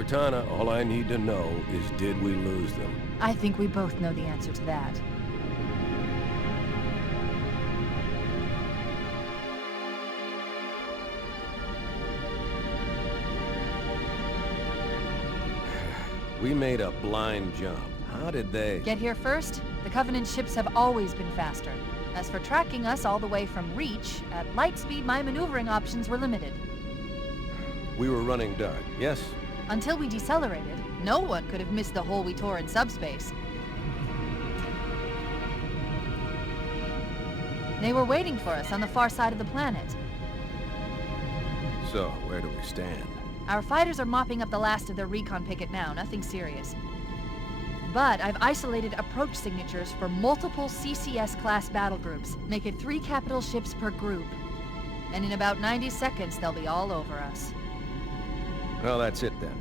Cortana, all I need to know is did we lose them? I think we both know the answer to that. We made a blind jump. How did they... Get here first? The Covenant ships have always been faster. As for tracking us all the way from Reach, at light speed my maneuvering options were limited. We were running dark, yes? Until we decelerated, no one could have missed the hole we tore in subspace. They were waiting for us on the far side of the planet. So, where do we stand? Our fighters are mopping up the last of their recon picket now, nothing serious. But I've isolated approach signatures for multiple CCS-class battle groups. Make it 3 capital ships per group. And in about 90 seconds, they'll be all over us. Well, that's it then.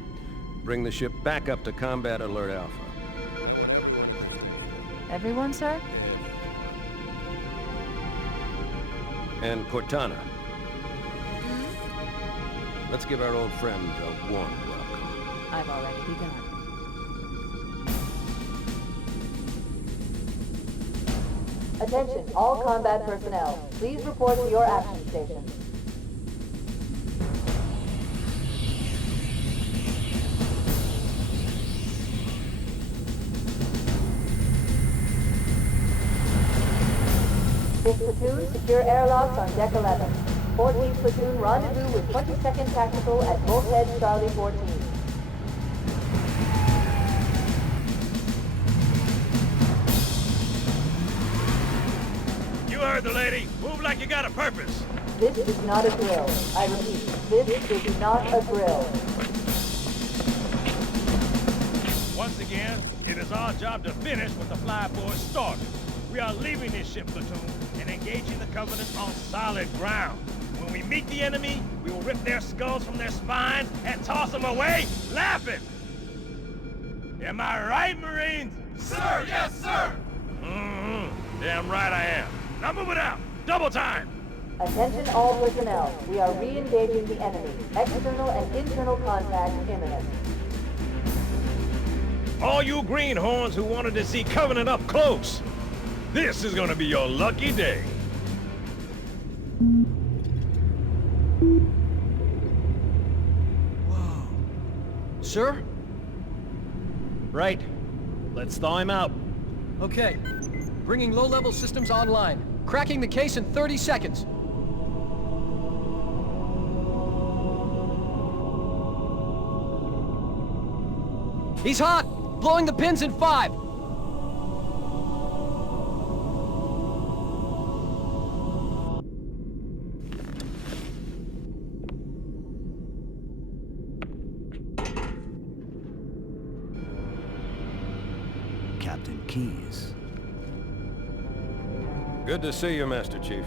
Bring the ship back up to Combat Alert Alpha. Everyone, sir? And Cortana. Let's give our old friend a warm welcome. I've already begun. Attention, all combat personnel. Please report to your action stations. Platoon, secure airlocks on deck 11. 14th Platoon, rendezvous with 22nd Tactical at Bulkhead Charlie 14. You heard the lady. Move like you got a purpose. This is not a drill. I repeat, this is not a drill. Once again, it is our job to finish what the flyboys started. We are leaving this ship, Platoon, and engaging the Covenant on solid ground. When we meet the enemy, we will rip their skulls from their spines and toss them away, laughing! Am I right, Marines? Sir, yes, sir! Damn right I am. Now move it out! Double time! Attention all personnel. We are re-engaging the enemy. External and internal contact imminent. All you greenhorns who wanted to see Covenant up close, this is gonna be your lucky day. Whoa. Sir? Right. Let's thaw him out. Okay. Bringing low-level systems online. Cracking the case in 30 seconds. He's hot! Blowing the pins in 5! Captain Keyes. Good to see you, Master Chief.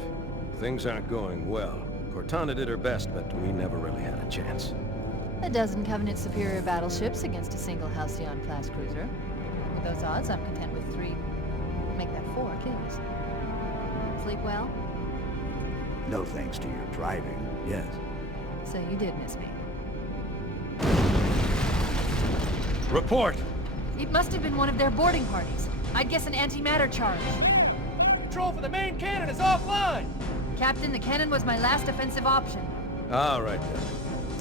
Things aren't going well. Cortana did her best, but we never really had a chance. A dozen Covenant superior battleships against a single Halcyon-class cruiser. With those odds, I'm content with 3. Make that 4 kills. Sleep well? No thanks to your driving, yes. So you did miss me. Report! It must have been one of their boarding parties. I'd guess an antimatter charge. Control for the main cannon is offline! Captain, the cannon was my last offensive option. All right, then.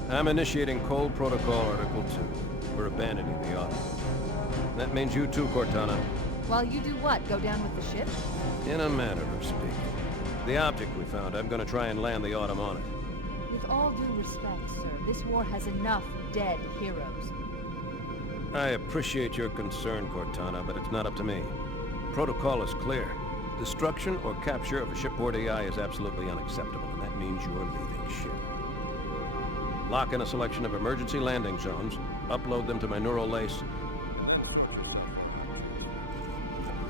I'm initiating Cold Protocol Article 2. We're abandoning the Autumn. That means you too, Cortana. While you do what? Go down with the ship? In a manner of speaking. The object we found, I'm gonna try and land the Autumn on it. With all due respect, sir, this war has enough dead heroes. I appreciate your concern, Cortana, but it's not up to me. Protocol is clear. Destruction or capture of a shipboard AI is absolutely unacceptable, and that means you're leaving ship. Lock in a selection of emergency landing zones, upload them to my neural lace.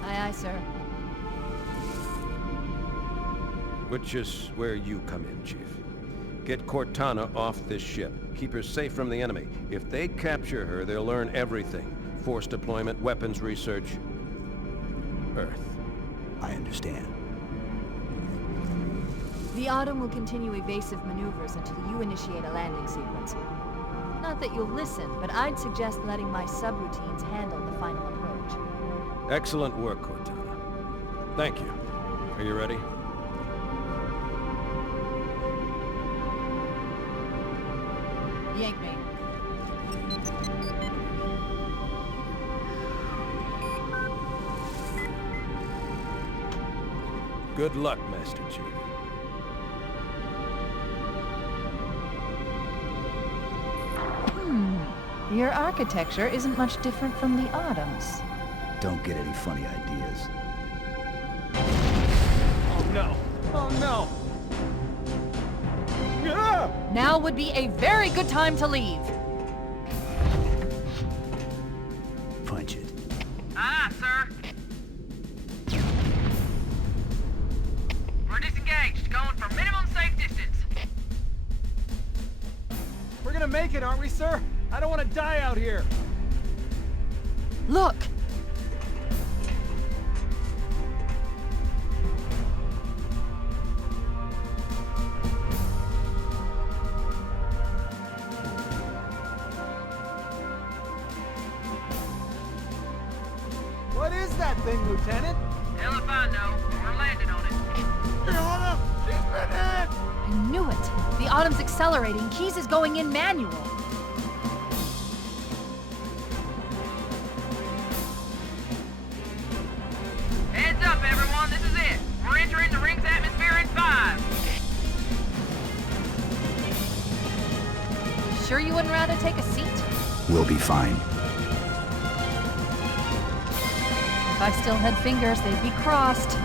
Aye, aye, sir. Which is where you come in, Chief. Get Cortana off this ship. Keep her safe from the enemy. If they capture her, they'll learn everything. Force deployment, weapons research, Earth. I understand. The Autumn will continue evasive maneuvers until you initiate a landing sequence. Not that you'll listen, but I'd suggest letting my subroutines handle the final approach. Excellent work, Cortana. Thank you. Are you ready? Yank me. Good luck, Master Chief. Your architecture isn't much different from the Autumn's. Don't get any funny ideas. Oh no! Oh no! Ah! Now would be a very good time to leave. Punch it. Aye, sir. We're disengaged, going for minimum safe distance. We're gonna make it, aren't we, sir? I don't want to die out here. Look! What is that thing, Lieutenant? Hell if I know, but we're landing on it. Your Honor, she's been hit! I knew it! The Autumn's accelerating. Keys is going in manual. Heads up, everyone, this is it. We're entering the ring's atmosphere in 5. Sure you wouldn't rather take a seat? We'll be fine. If I still had fingers, they'd be crossed.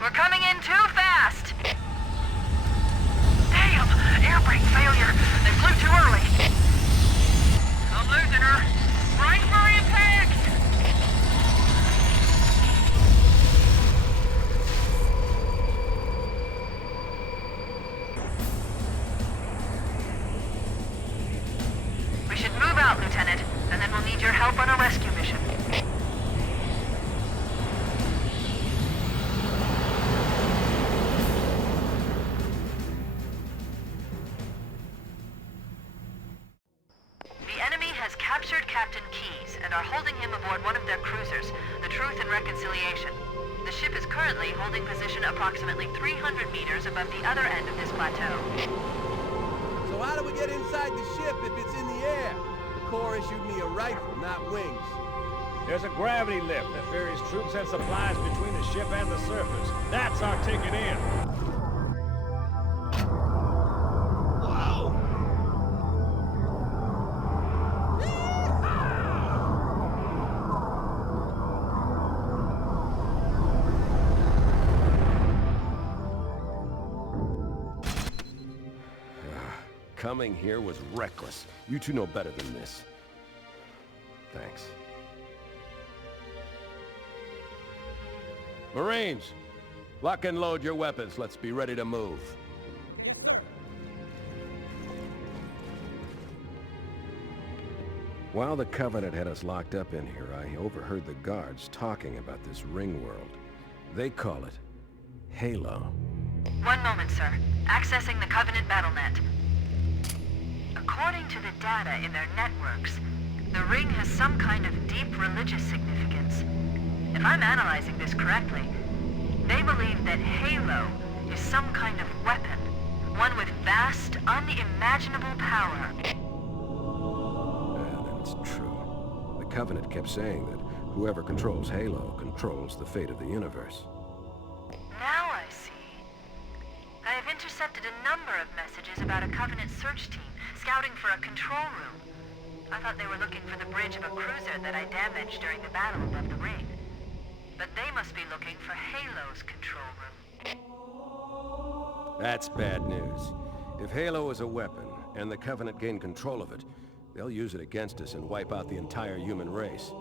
We're coming in too fast. Damn, air brake failure. They flew too early. I'm losing her. Brace for impact. We should move out, Lieutenant, and then we'll need your help on a rescue mission. The enemy has captured Captain Keyes and are holding him aboard one of their cruisers, the Truth and Reconciliation. The ship is currently holding position approximately 300 meters above the other end of this plateau. So how do we get inside the ship if it's in the air? The Corps issued me a rifle, not wings. There's a gravity lift that ferries troops and supplies between the ship and the surface. That's our ticket in. Coming here was reckless. You two know better than this. Thanks. Marines, lock and load your weapons. Let's be ready to move. Yes, sir. While the Covenant had us locked up in here, I overheard the guards talking about this ring world. They call it Halo. One moment, sir. Accessing the Covenant BattleNet. According to the data in their networks, the ring has some kind of deep religious significance. If I'm analyzing this correctly, they believe that Halo is some kind of weapon, one with vast, unimaginable power. Then it's true. The Covenant kept saying that whoever controls Halo controls the fate of the universe. Now I see. I have intercepted a number of messages about a Covenant search team scouting for a control room. I thought they were looking for the bridge of a cruiser that I damaged during the battle above the ring. But they must be looking for Halo's control room. That's bad news. If Halo is a weapon, and the Covenant gain control of it, they'll use it against us and wipe out the entire human race.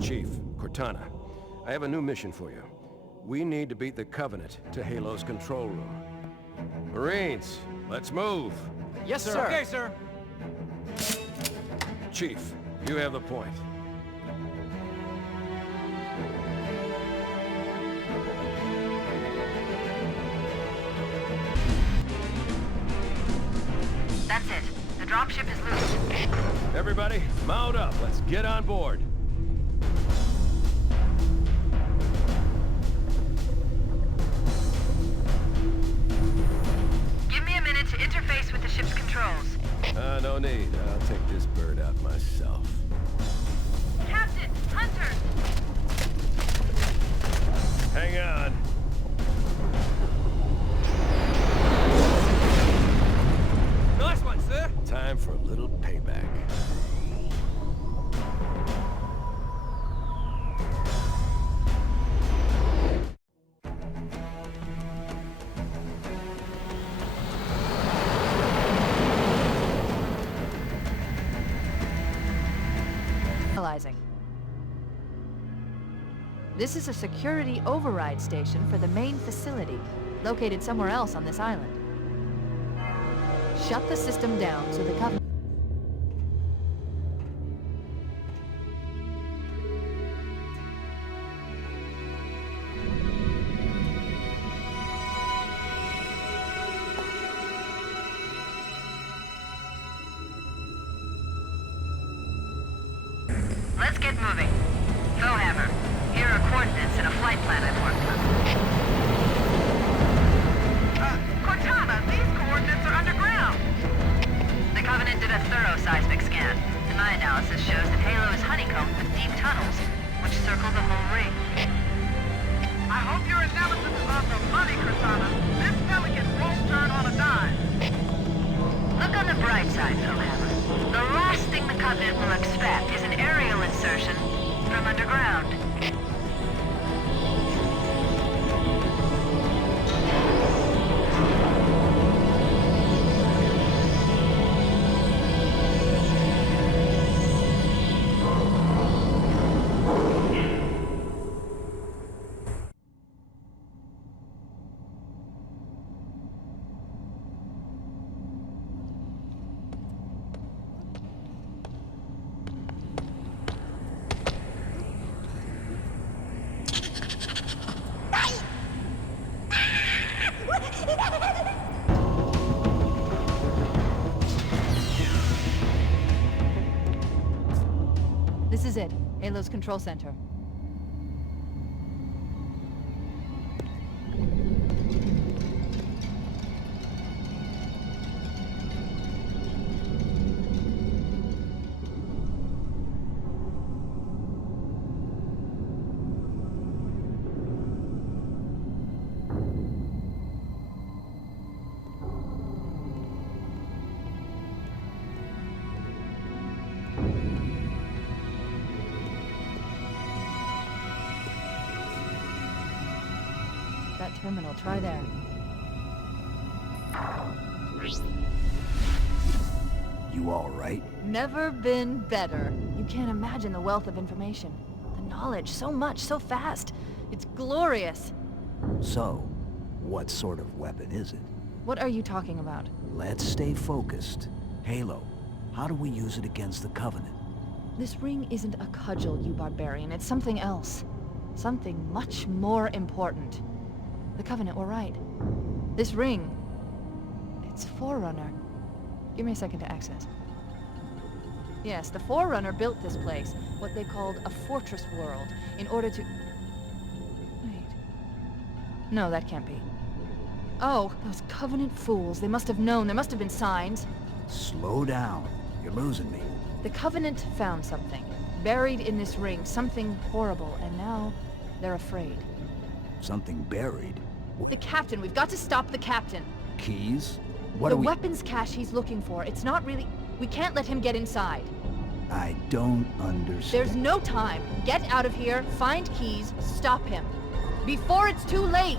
Chief, Cortana, I have a new mission for you. We need to beat the Covenant to Halo's control room. Marines, let's move! Yes, sir. Okay, sir. Chief, you have the point. That's it. The dropship is loose. Everybody, mount up. Let's get on board. Give me a minute to interface with the ship's controls. No need. I'll take this bird out myself. Captain! Hunter! Hang on. Nice one, sir. Time for a little payback. Analyzing. This is a security override station for the main facility, located somewhere else on this island. Shut the system down so the Covenant... Let's get moving. Foehammer, here are coordinates and a flight plan I've worked on. Cortana, these coordinates are underground. The Covenant did a thorough seismic scan, and my analysis shows that Halo is honeycombed with deep tunnels, which circle the whole ring. I hope your analysis is on the money, Cortana. This Pelican won't turn on a dime. Look on the bright side, Foehammer. The last thing the Covenant will expect is an aerial insertion from underground. This is it. Halo's control center. That terminal, try there. You all right? Never been better. You can't imagine the wealth of information. The knowledge, so much, so fast. It's glorious. So, what sort of weapon is it? What are you talking about? Let's stay focused. Halo, how do we use it against the Covenant? This ring isn't a cudgel, you barbarian. It's something else. Something much more important. The Covenant were right. This ring, it's Forerunner. Give me a second to access. Yes, the Forerunner built this place, what they called a fortress world, in order to... Wait. No, that can't be. Oh, those Covenant fools. They must have known. There must have been signs. Slow down. You're losing me. The Covenant found something, buried in this ring, something horrible, and now they're afraid. Something buried? The captain. We've got to stop the captain. Keys? What The are we... weapons cache he's looking for. It's not really... We can't let him get inside. I don't understand. There's no time. Get out of here, find keys, stop him. Before it's too late!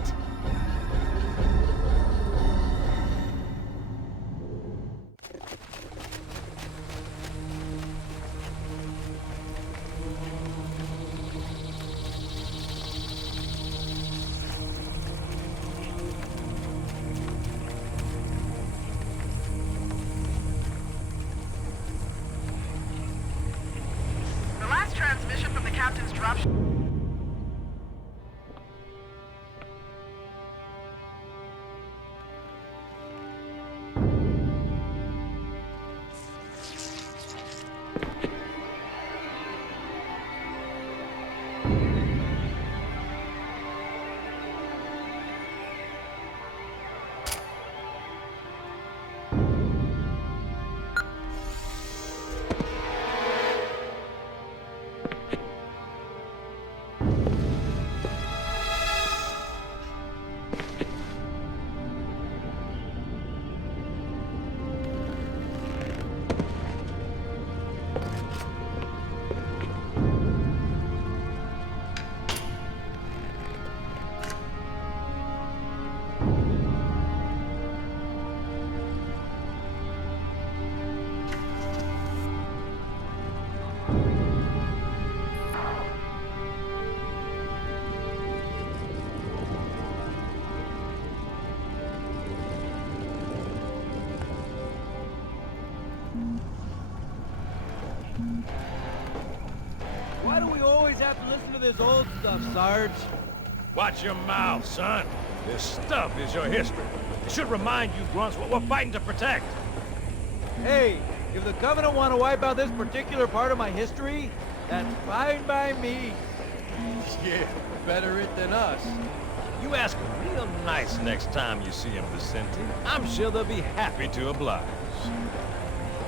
listen to this old stuff, Sarge. Watch your mouth, son. This stuff is your history. It should remind you grunts what we're fighting to protect. Hey, if the Covenant want to wipe out this particular part of my history, that's fine by me. Yeah, better it than us. You ask them real nice next time you see them, Vicente. I'm sure they'll be happy to oblige.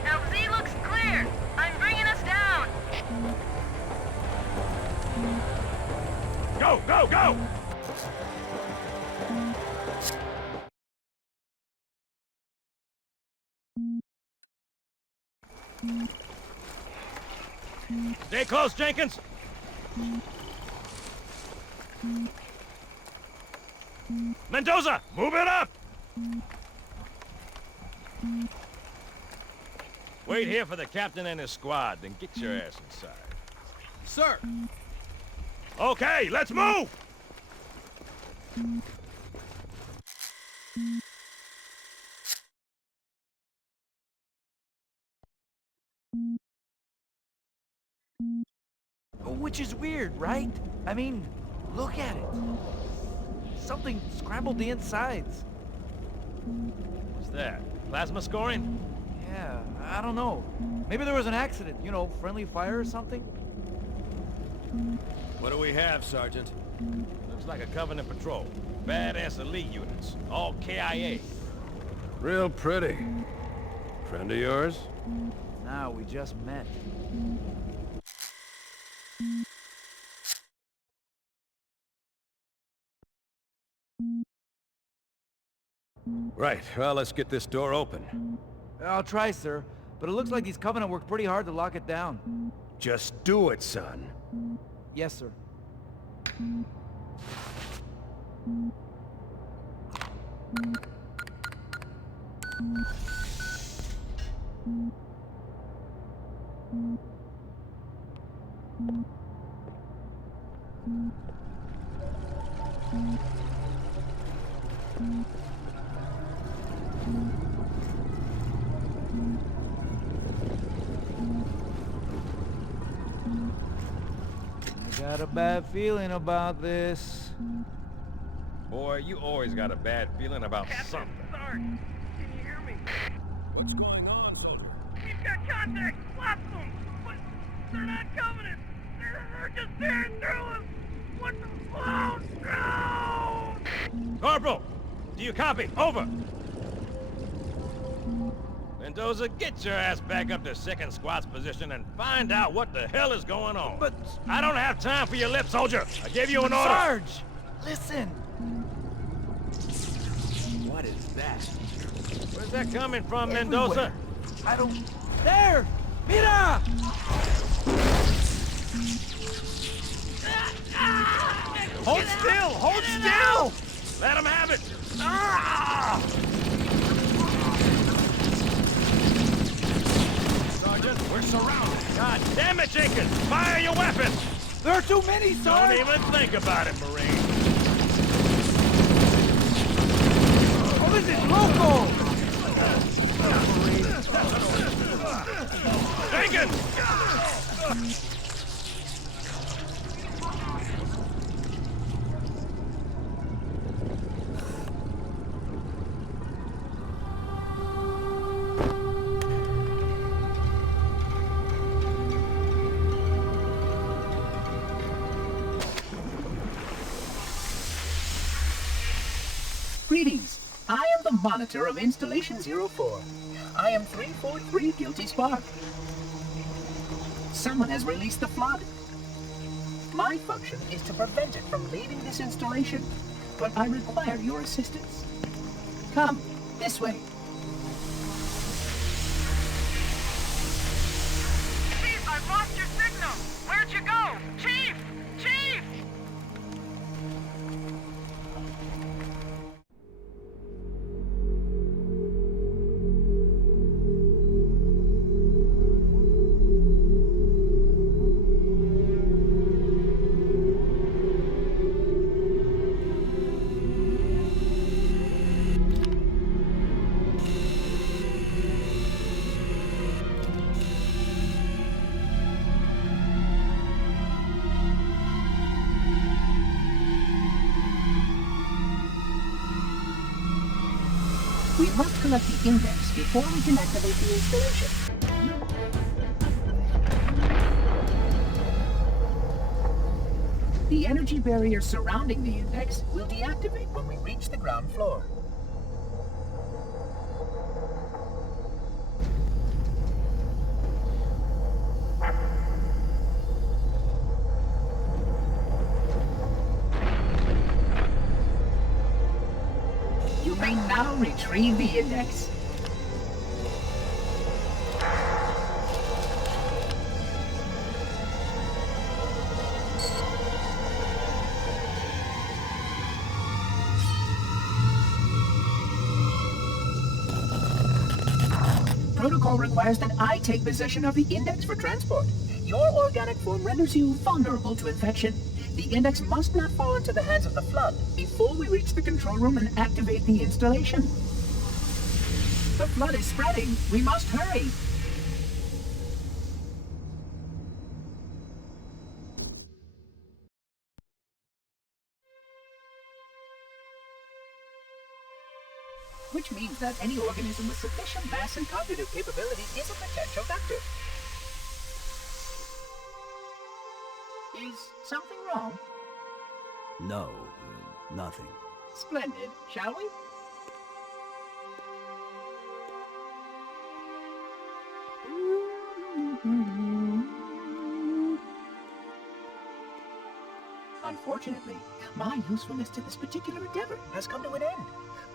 LZ looks clear. I'm bringing us down. Go, go, go! Stay close, Jenkins. Mendoza, move it up! Wait here for the captain and his squad, then get your ass inside. Sir! Okay, let's move! Which is weird, right? I mean, look at it. Something scrambled the insides. What's that? Plasma scoring? Yeah, I don't know. Maybe there was an accident, you know, friendly fire or something? What do we have, Sergeant? Looks like a Covenant patrol. Badass elite units. All KIA. Real pretty. Friend of yours? Nah, we just met. Right, well, let's get this door open. I'll try, sir. But it looks like these Covenant worked pretty hard to lock it down. Just do it, son. Yes, sir. I got a bad feeling about this. Boy, you always got a bad feeling about something. Sarge, can you hear me? What's going on, soldier? We've got contact. Lots of them. But they're not Covenant. They're just tearing through us. What the? Oh, no! Corporal, do you copy? Over. Mendoza, get your ass back up to second squad's position and find out what the hell is going on. But I don't have time for your lip, soldier. I gave you an order. Sarge! Listen! What is that? Where's that coming from, Mendoza? Everywhere. I don't... There! Mira! Hold still! Hold still! Let him have it! Sergeant, we're surrounded. God damn it, Jenkins! Fire your weapons! There are too many, Sarge! Don't even think about it, Marine. Oh, this is local! Jenkins! Greetings. I am the monitor of Installation 04. I am 343 Guilty Spark. Someone has released the flood. My function is to prevent it from leaving this installation, but I require your assistance. Come, this way. Chief, I've lost your signal. Where'd you go? Chief! Chief! We must collect the index before we can activate the installation. The energy barrier surrounding the index will deactivate when we reach the ground floor. You may now retrieve the index. Protocol requires that I take possession of the index for transport. Your organic form renders you vulnerable to infection. The index must not fall into the hands of the Flood before we reach the control room and activate the installation. The Flood is spreading. We must hurry. Which means that any organism with sufficient mass and cognitive capability is a potential vector. Is something wrong? No, nothing. Splendid, shall we? Unfortunately, my usefulness to this particular endeavor has come to an end.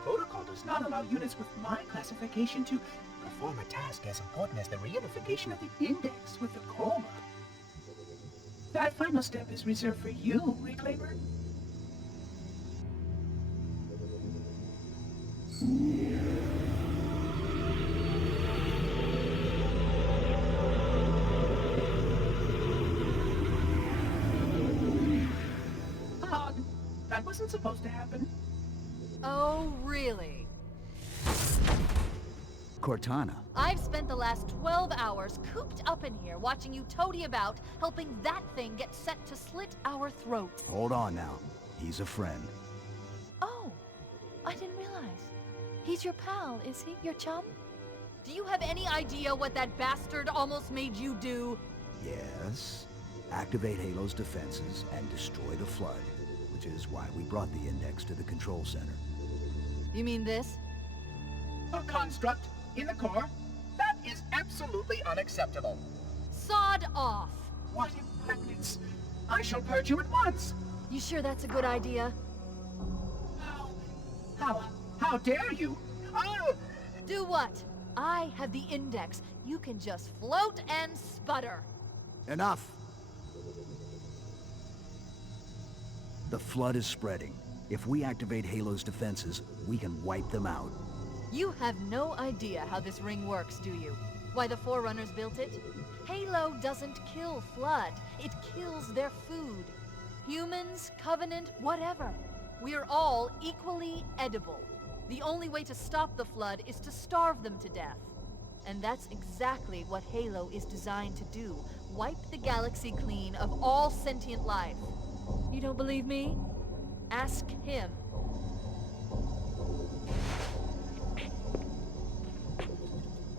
Protocol does not allow units with my classification to perform a task as important as the reunification of the index with the coma. That final step is reserved for you, Reclaimer. Odd. That wasn't supposed to happen. Oh, really? Cortana. I've spent the last 12 hours cooped up in here watching you toady about, helping that thing get set to slit our throat. Hold on now. He's a friend. Oh, I didn't realize. He's your pal, is he? Your chum? Do you have any idea what that bastard almost made you do? Yes. Activate Halo's defenses and destroy the Flood, which is why we brought the index to the control center. You mean this? A construct in the core? That is absolutely unacceptable. Sod off! What impertinence! I shall purge you at once! You sure that's a good idea? How dare you? Oh! Do what? I have the index. You can just float and sputter. Enough! The Flood is spreading. If we activate Halo's defenses, we can wipe them out. You have no idea how this ring works, do you? Why the Forerunners built it? Halo doesn't kill Flood. It kills their food. Humans, Covenant, whatever. We're all equally edible. The only way to stop the Flood is to starve them to death. And that's exactly what Halo is designed to do. Wipe the galaxy clean of all sentient life. You don't believe me? Ask him.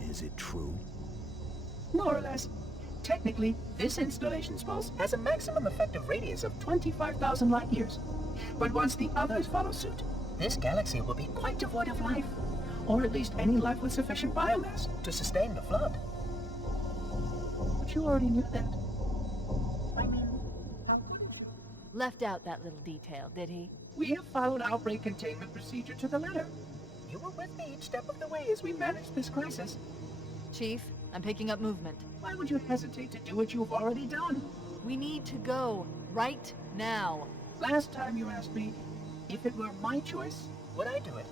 Is it true? More or less. Technically, this installation's pulse has a maximum effective radius of 25,000 light years. But once the others follow suit, this galaxy will be quite devoid of life. Or at least any life with sufficient biomass to sustain the Flood. But you already knew that. I mean... Left out that little detail, did he? We have followed outbreak containment procedure to the letter. You were with me each step of the way as we managed this crisis. Chief, I'm picking up movement. Why would you hesitate to do what you've already done? We need to go. Right now. Last time you asked me, if it were my choice, would I do it?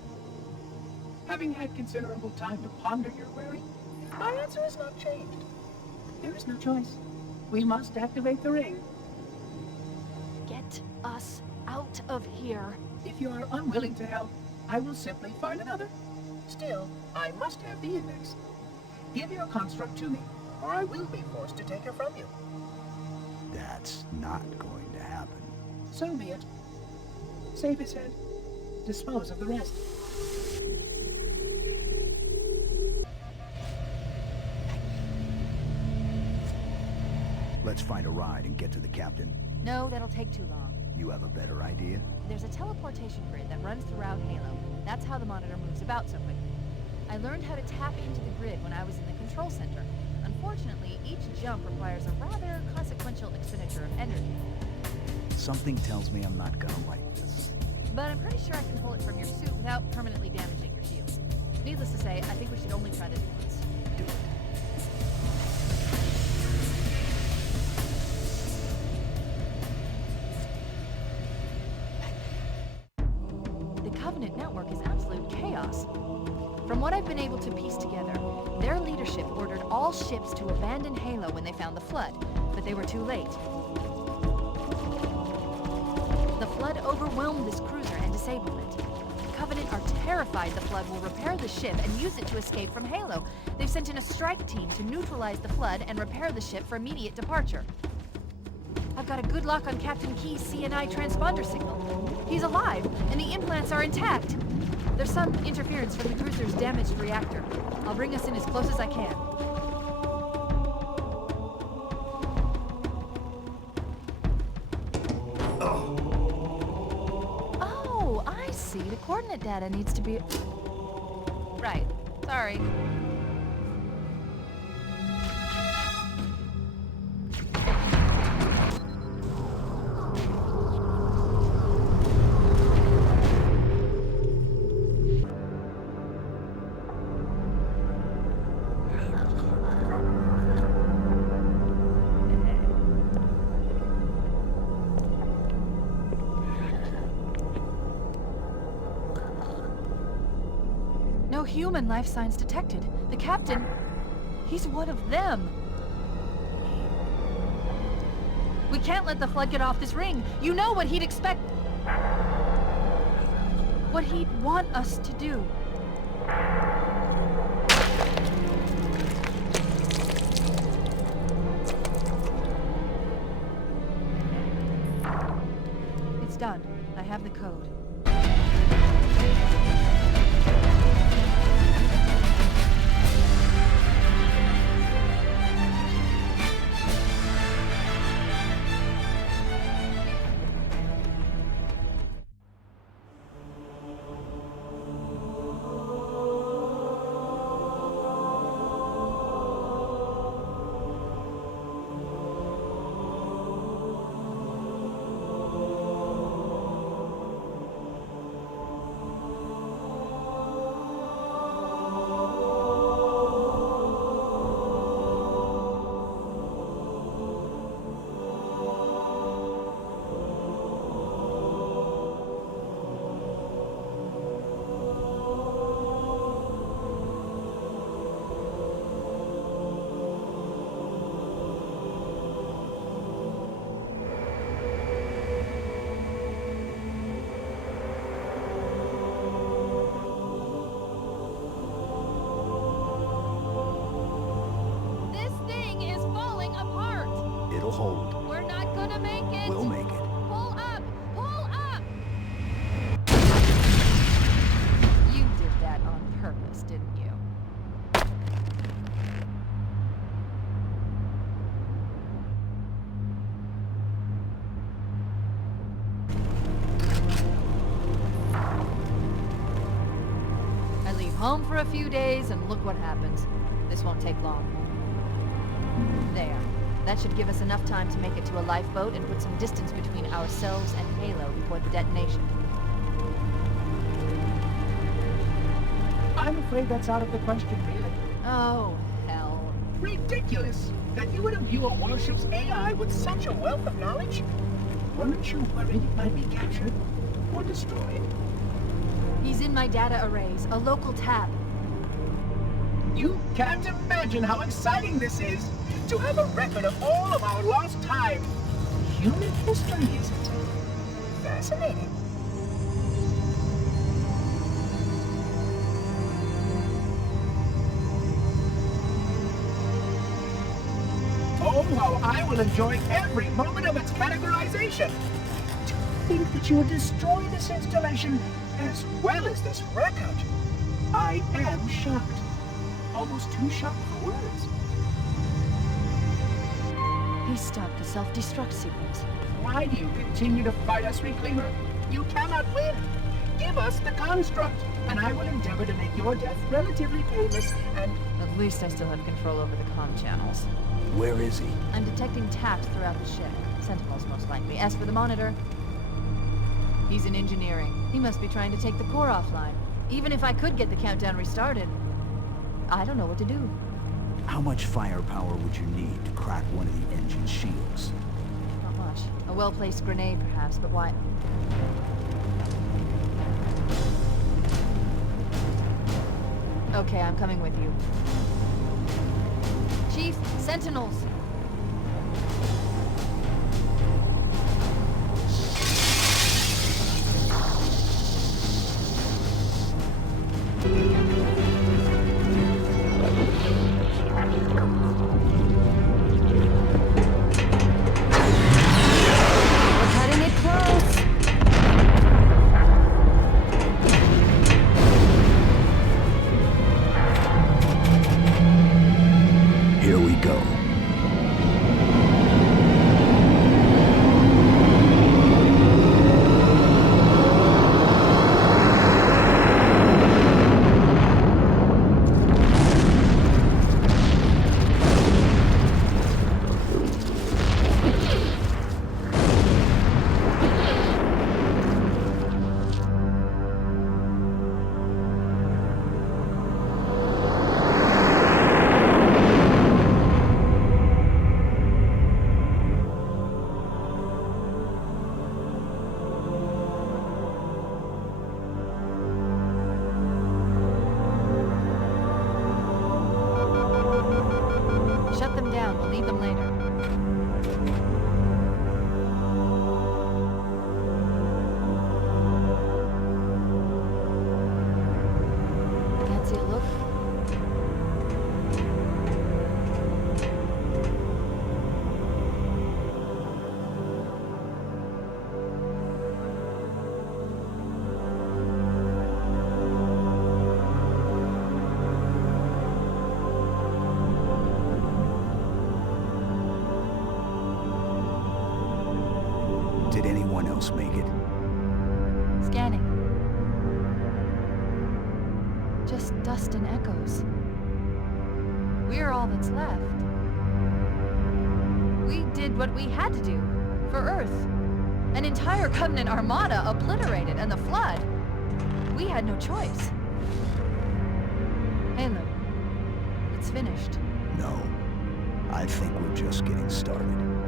Having had considerable time to ponder your query, my answer has not changed. There is no choice. We must activate the ring. Get us out of here. If you are unwilling to help, I will simply find another. Still, I must have the index. Give your construct to me, or I will be forced to take her from you. That's not going to happen. So be it. Save his head. Dispose of the rest. Let's find a ride and get to the captain. No, that'll take too long. You have a better idea? There's a teleportation grid that runs throughout Halo. That's how the monitor moves about so quickly. I learned how to tap into the grid when I was in the control center. Unfortunately, each jump requires a rather consequential expenditure of energy. Something tells me I'm not gonna like this. But I'm pretty sure I can pull it from your suit without permanently damaging your shields. Needless to say, I think we should only try this once. Do it. The Covenant network is absolute chaos. From what I've been able to piece together, their leadership ordered all ships to abandon Halo when they found the Flood, but they were too late. The Flood overwhelmed this cruiser and disabled it. The Covenant are terrified the Flood will repair the ship and use it to escape from Halo. They've sent in a strike team to neutralize the Flood and repair the ship for immediate departure. I've got a good lock on Captain Key's CNI transponder signal. He's alive, and the implants are intact. There's some interference from the cruiser's damaged reactor. I'll bring us in as close as I can. Oh, I see. The coordinate data needs to be... Right. Sorry. No human life signs detected. The captain, he's one of them. We can't let the Flood get off this ring. You know what he'd expect. What he'd want us to do. It's done. I have the code. It'll hold. We're not gonna make it! We'll make it. Pull up! Pull up! You did that on purpose, didn't you? I leave home for a few days and look what happens. This won't take long. There. That should give us enough time to make it to a lifeboat and put some distance between ourselves and Halo before the detonation. I'm afraid that's out of the question, really. Oh, hell. Ridiculous! That you would imbue a warship's AI with such a wealth of knowledge? Weren't you worried it might be captured or destroyed? He's in my data arrays, a local tab. You can't imagine how exciting this is! To have a record of all of our lost time. Human history, isn't it? Fascinating. Oh, how I will enjoy every moment of its categorization. To think that you would destroy this installation as well as this record. I am shocked. Almost too shocked for words. He stopped the self-destruct sequence. Why do you continue to fight us, Reclaimer? You cannot win. Give us the construct, and I will endeavor to make your death relatively painless and... At least I still have control over the comm channels. Where is he? I'm detecting taps throughout the ship. Sentinels, most likely. As for the monitor, he's in engineering. He must be trying to take the core offline. Even if I could get the countdown restarted, I don't know what to do. How much firepower would you need to crack one of the engine shields? Not much. A well-placed grenade, perhaps, but why? Okay, I'm coming with you. Chief, Sentinels! Shut them down. We'll need them later. Can't see a look. Did anyone else make it? Scanning. Just dust and echoes. We're all that's left. We did what we had to do. For Earth. An entire Covenant armada obliterated, and the Flood. We had no choice. Halo. It's finished. No. I think we're just getting started.